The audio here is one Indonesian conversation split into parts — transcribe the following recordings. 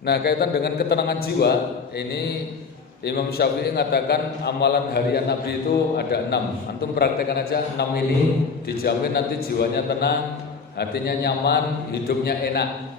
Nah, kaitan dengan ketenangan jiwa, ini Imam Syafi'i mengatakan amalan harian Nabi itu ada 6. Antum praktekkan aja 6 ini, dijamin nanti jiwanya tenang, hatinya nyaman, hidupnya enak.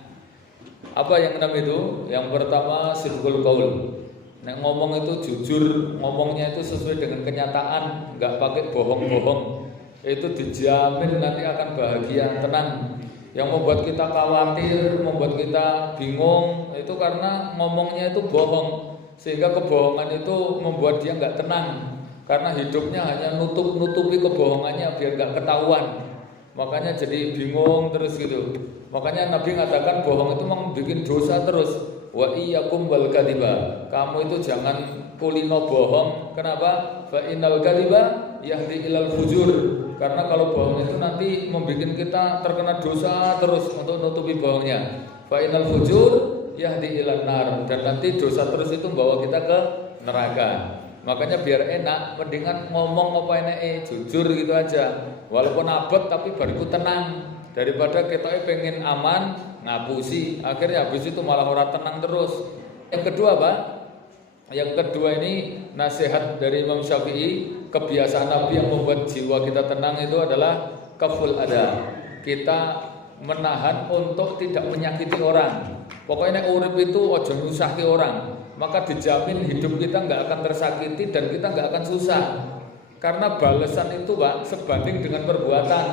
Apa yang 6 itu? Yang pertama sidqul qaul. Nek ngomong itu jujur, ngomongnya itu sesuai dengan kenyataan, nggak pakai bohong-bohong. Itu dijamin nanti akan bahagia, tenang. Yang membuat kita khawatir, membuat kita bingung, itu karena ngomongnya itu bohong. Sehingga kebohongan itu membuat dia nggak tenang, karena hidupnya hanya nutupi kebohongannya biar nggak ketahuan. Makanya jadi bingung terus gitu. Makanya Nabi mengatakan bohong itu memang bikin dosa terus. Wa iyyakum wal kadhiba. Kamu itu jangan kulino bohong. Kenapa? Fa innal kadhiba yahdi ilal fujur. Karena kalau bohong itu nanti membuat kita terkena dosa terus untuk nutupi bohongnya. Fa innal fujur yahdi ilan nar, dan nanti dosa terus itu membawa kita ke neraka. Makanya biar enak, mendingan ngomong apa enak jujur gitu aja. Walaupun abot tapi bariku tenang, daripada kita pengen aman ngapusi, akhirnya habis itu malah orang tenang terus. Yang kedua Pak, yang kedua ini nasihat dari Imam Syafi'i, kebiasaan Nabi yang membuat jiwa kita tenang itu adalah kaful ada. Kita menahan untuk tidak menyakiti orang. Pokoknya urip itu ojo nyusahke orang, maka dijamin hidup kita nggak akan tersakiti dan kita nggak akan susah. Karena balasan itu Pak sebanding dengan perbuatan.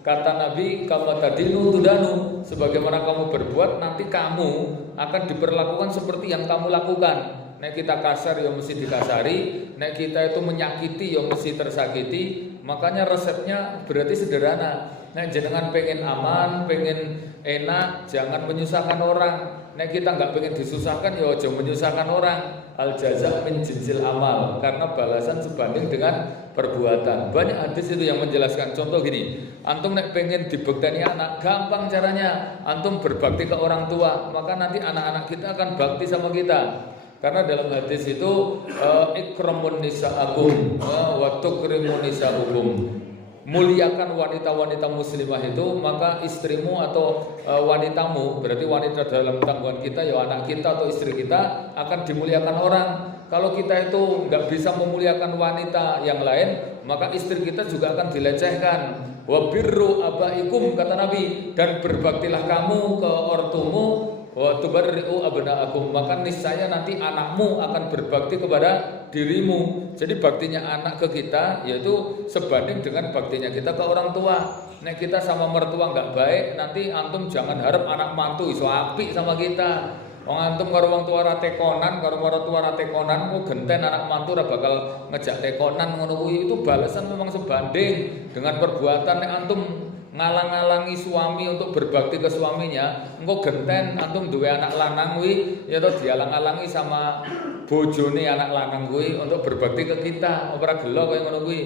Kata Nabi, kamu tadinu tudanu, sebagaimana kamu berbuat nanti kamu akan diperlakukan seperti yang kamu lakukan. Nek kita kasar ya mesti dikasari, nek kita itu menyakiti ya mesti tersakiti. Makanya resepnya berarti sederhana. Nek jenengan pengen aman, pengen enak, jangan menyusahkan orang. Nek kita nggak pengen disusahkan ya jangan menyusahkan orang. Al jaza min jinsil amal, karena balasan sebanding dengan perbuatan. Banyak hadis itu yang menjelaskan. Contoh gini, antum nek pengen dibekteni anak, gampang caranya. Antum berbakti ke orang tua, maka nanti anak-anak kita akan bakti sama kita. Karena dalam hadis itu ikramun nisa'akum wa tukrimun nisa'ukum. Muliakan wanita-wanita muslimah itu, maka istrimu atau wanitamu, berarti wanita dalam tanggungan kita ya anak kita atau istri kita akan dimuliakan orang. Kalau kita itu nggak bisa memuliakan wanita yang lain, maka istri kita juga akan dilecehkan. Wa birru abaikum, kata Nabi, dan berbaktilah kamu ke ortumu. Wa tubarri'u abna'akum, maka niscaya nanti anakmu akan berbakti kepada dirimu. Jadi baktinya anak ke kita yaitu sebanding dengan baktinya kita ke orang tua. Nek kita sama mertua nggak baik, nanti antum jangan harap anak mantu iso apik sama kita. Wong antum karo wong tua ra tekonan, karo wong tua ra tekonan, kok genten anak mantu ra bakal ngejak tekonan ngono kuwi. Itu balasan memang sebanding dengan perbuatan. Nek antum ngalang-alangi suami untuk berbakti ke suaminya, engko genten antum duwe anak lanang kuwi ya toh dialang-alangi sama bojone anak lanang kuwi untuk berbakti ke kita. Ora gelo kaya ngono kuwi.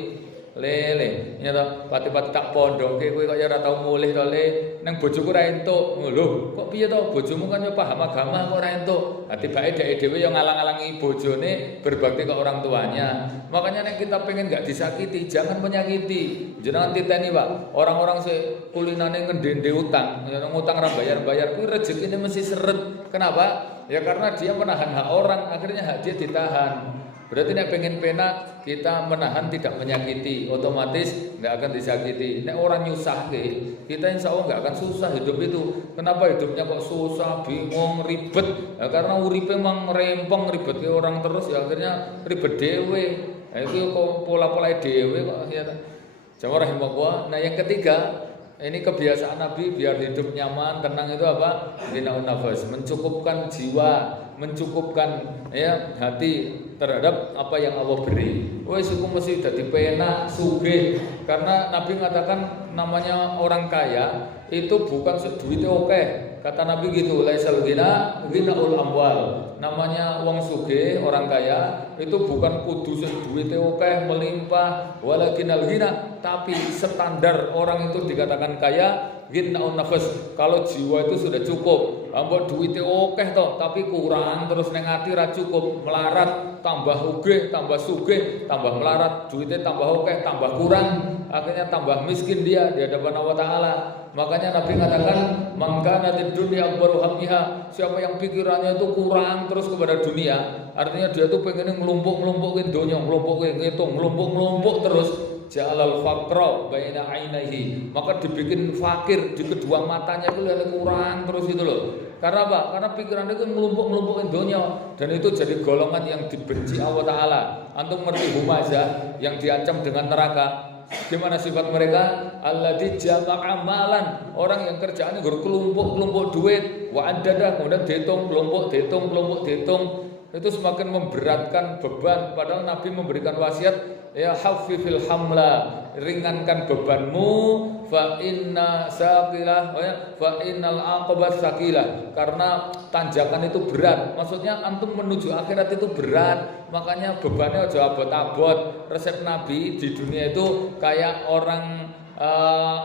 Lele, ya toh pati-pati tak pondoke kowe kok ya ora tau mulih to Le. Nang bojoku ra entuk. Lho, kok piye to? Bojomu kan yo paham agama kok ora entuk. Lah tibake dhek dhewe yo ngalang-alangi bojone berbakti ke orang tuanya. Makanya nek kita pengen enggak disakiti, jangan menyakiti. Jenengan titeni, Pak. Orang-orang sing kulinane ngendende utang, ya ngutang ra bayar-bayar kuwi rezekine mesti seret. Kenapa? Ya karena dia menahan hak orang, akhirnya hak dia ditahan. Berarti nek pengen penak, kita menahan tidak menyakiti, otomatis nggak akan disakiti. Nek orang nyusahke, kita insya Allah nggak akan susah hidup itu. Kenapa hidupnya kok susah, bingung, ribet? Ya, karena uripe memang rempong, ribet ke orang terus, ya akhirnya ribet dewe. Nah, itu kok pola-pola dewe kok ya. Jawab rahimahullah. Nah yang ketiga, ini kebiasaan Nabi biar hidup nyaman, tenang itu apa? Ghinaun nafas, mencukupkan jiwa, mencukupkan ya hati terhadap apa yang Allah beri. Wes iku mesti dadi penak, sugih. Karena Nabi mengatakan namanya orang kaya itu bukan duitnya oke. Kata Nabi gitu, laisal ghina ghinaul amwal. Namanya wong sugih, orang kaya itu bukan kudu duitnya oke melimpah, walakinal ghina, tapi standar orang itu dikatakan kaya ghinaun nafas kalau jiwa itu sudah cukup. mbok duwite akeh to, tapi kurang terus ning ati ra cukup, melarat, tambah sugih, tambah melarat, duitnya tambah akeh, tambah kurang, akhirnya tambah miskin dia di hadapan Allah Ta'ala. Makanya Nabi mengatakan, mangkana di dunia akbaru hammiha, siapa yang pikirannya itu kurang terus kepada dunia, artinya dia tuh pengen ngelumpuk-ngelumpukin dunia, ngelumpuk terus, ja'alal faqra baina ainaihi, maka dibikin fakir di kedua matanya itu lihat kurang terus gitu loh. Karena apa? Karena pikirannya itu ngelumpuk-ngelumpukin dunia, dan itu jadi golongan yang dibenci Allah Ta'ala. Antum ngerti humazah yang diancam dengan neraka? Gimana sifat mereka? Alladzi jama'a malan, orang yang kerjaannya kelompok duit, wa adada, kemudian dihitung, kelompok dihitung. Itu semakin memberatkan beban, padahal Nabi memberikan wasiat, ya hafifil hamla, ringankan bebanmu, fa inna saqilah, fa innal aqabah saqilah, karena tanjakan itu berat. Maksudnya antum menuju akhirat itu berat, makanya bebannya aja abot-abot. Resep Nabi di dunia itu kayak orang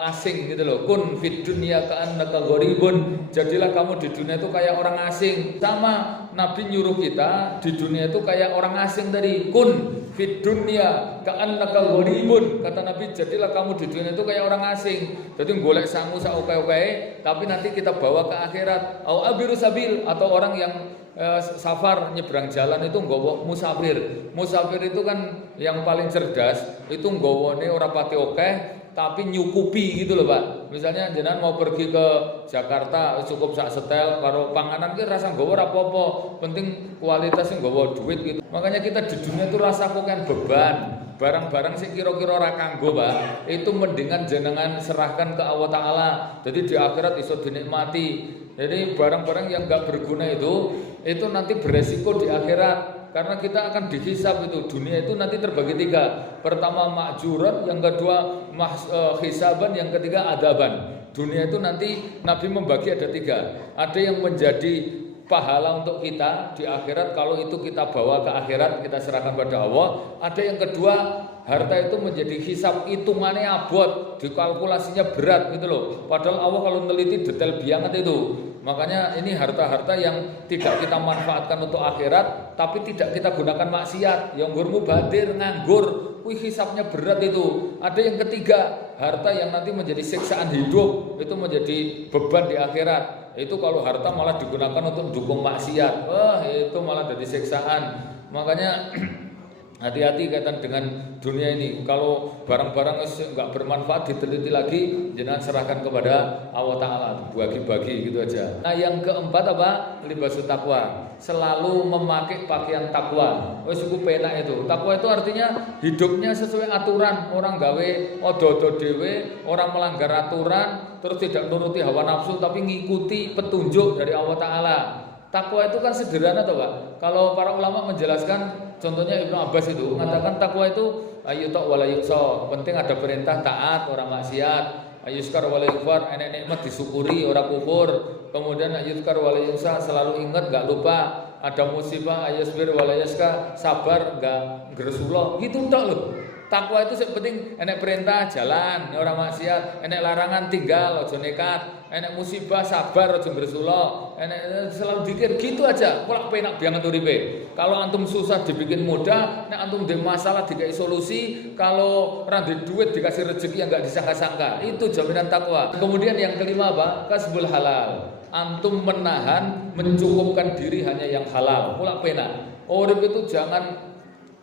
asing gitu loh. Kun fid dunya ka'annaka gharibun, jadilah kamu di dunia itu kayak orang asing. Sama Nabi nyuruh kita di dunia itu kayak orang asing tadi. Kun fid dunya ka'annaka gharibun, kata Nabi, jadilah kamu di dunia itu kayak orang asing. Jadi golek sangu sak oke-oke, tapi nanti kita bawa ke akhirat. Au abiru sabil, atau orang yang safar nyebrang jalan itu nggawa musafir. Musafir itu kan yang paling cerdas, itu nggawane ora pati oke, tapi nyukupi gitu loh Pak. Misalnya jenengan mau pergi ke Jakarta cukup sak setel karo panganan ki rasa nggawa ora apa-apa, penting kualitasnya nggawa duit gitu. Makanya kita di dunia itu rasa kok kan beban. Barang-barang sing kira-kira ora kanggo Pak, itu mendingan jenengan serahkan ke Allah Ta'ala. Jadi di akhirat iso dinikmati. Jadi barang-barang yang enggak berguna itu nanti beresiko di akhirat. Karena kita akan dihisab itu. Dunia itu nanti terbagi 3. Pertama ma'juran, yang kedua hisaban, yang ketiga adaban. Dunia itu nanti Nabi membagi ada 3. Ada yang menjadi pahala untuk kita di akhirat, kalau itu kita bawa ke akhirat, kita serahkan pada Allah. Ada yang kedua, harta itu menjadi hisab, hitungannya abot, dikalkulasinya berat gitu loh. Padahal Allah kalau neliti detail banget itu. Makanya ini harta-harta yang tidak kita manfaatkan untuk akhirat, tapi tidak kita gunakan maksiat. Yang nggur mubadir, nganggur, hisabnya berat itu. Ada yang ketiga, harta yang nanti menjadi siksaan hidup, itu menjadi beban di akhirat. Itu kalau harta malah digunakan untuk dukung maksiat, wah itu malah jadi siksaan. Makanya hati-hati kaitan dengan dunia ini. Kalau barang-barang enggak bermanfaat diteliti lagi, jangan serahkan kepada Allah Ta'ala, bagi-bagi gitu aja. Nah yang keempat apa? Libasut taqwa, selalu memakai pakaian takwa. Wis iku penak itu. Takwa itu artinya hidupnya sesuai aturan, orang gawe odo-odo dhewe, orang melanggar aturan, terus tidak nuruti hawa nafsu, tapi ngikuti petunjuk dari Allah Ta'ala. Takwa itu kan sederhana toh Pak. Kalau para ulama menjelaskan, contohnya Ibnu Abbas itu mengatakan takwa itu ayyuta wala yuqsa, penting ada perintah taat, orang maksiat. Ayyuskar wala yukfar, enek nikmat disyukuri, orang kufur. Kemudian ayyuskar wala yuqsa, selalu ingat enggak lupa. Ada musibah ayyusbir wala yaska, sabar enggak gresulo. Gitu tok loh. Takwa itu yang penting, enek perintah jalan, orang maksiat, enek larangan tinggal, ojo nekat, enek musibah sabar, ojo bersulo, enek selalu dikir gitu aja. Kok penak banget uripe. Kalau antum susah dibikin mudah, nek antum ada masalah dikasih solusi, kalau rantai duit dikasih rezeki yang enggak disangka-sangka. Itu jaminan takwa. Kemudian yang kelima apa? Kasbul halal. Antum menahan, mencukupkan diri hanya yang halal. Kok penak. Urip itu jangan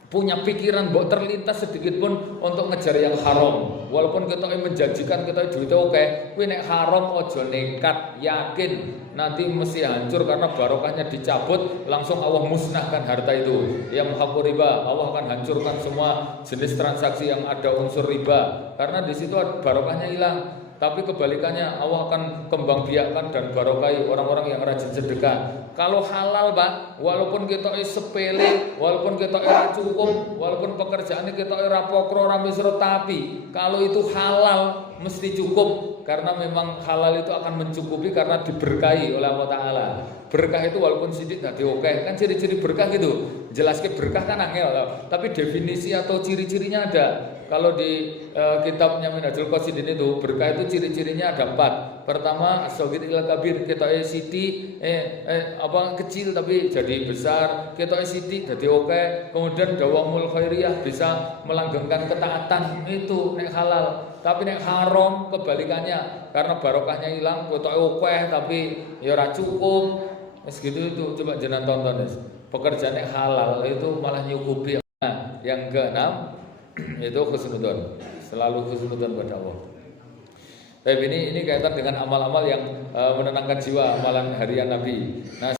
punya pikiran bahwa terlintas sedikit pun untuk ngejar yang haram. Walaupun kita menjanjikan kita duitnya oke, kuwi nek haram ojo nekat, yakin nanti mesti hancur karena barokahnya dicabut, langsung Allah musnahkan harta itu. Yang menghapus riba, Allah akan hancurkan semua jenis transaksi yang ada unsur riba, karena di situ barokahnya hilang. Tapi kebalikannya, Allah akan kembangbiakkan dan barokai orang-orang yang rajin sedekah. Kalau halal Pak, walaupun kita sepele, walaupun kita era cukup, walaupun pekerjaannya kita era pokro ramisro, tapi kalau itu halal mesti cukup, karena memang halal itu akan mencukupi karena diberkahi oleh Allah Ta'ala. Berkah itu walaupun sidik tadi oke, kan ciri-ciri berkah gitu. Jelasnya berkah kan angel, tapi definisi atau ciri-cirinya ada. Kalau di kitabnya Minhajul Qasidin itu berkah itu ciri-cirinya ada 4. Pertama as-saghir ila kabir, ketoke sithik kecil tapi jadi besar, ketoke sithik dadi oke. Kemudian dawamul khairiyah, bisa melanggengkan ketaatan, itu nek halal. Tapi nek haram kebalikannya, karena barokahnya hilang, ketoke oke tapi ya ora cukup. Wis gitu itu, coba jenengan tonton guys. Pekerjaan yang halal itu malah nyukupi. Nah, yang keenam itu husnudzon, selalu husnudzon pada Allah. Tapi ini kaitan dengan amal-amal yang menenangkan jiwa, amalan harian Nabi. Nah,